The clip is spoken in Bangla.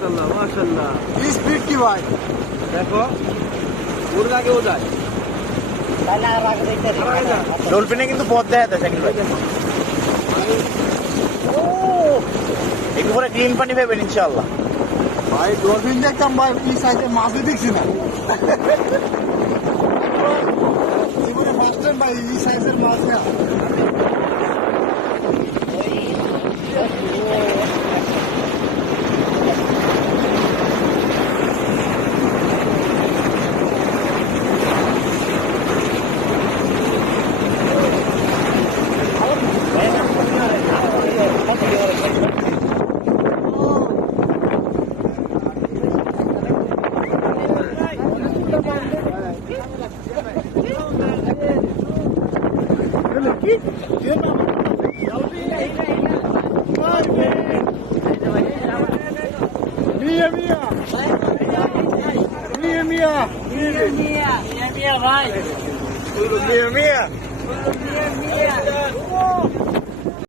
মাশাআল্লাহ স্পিড কি ভাই দেখো ওর লাগেও যায় ডলফিনে কিন্তু পথ দেয় শাকিল ভাই। একটু পরে ক্লিন পানি পাবেন ইনশাআল্লাহ। ভাই ডলফিন দেখতাম ভাই এই সাইজের মাছই দেখছি না জীবনে ফার্স্ট টাইম ভাই এই সাইজের মাছ না Mia.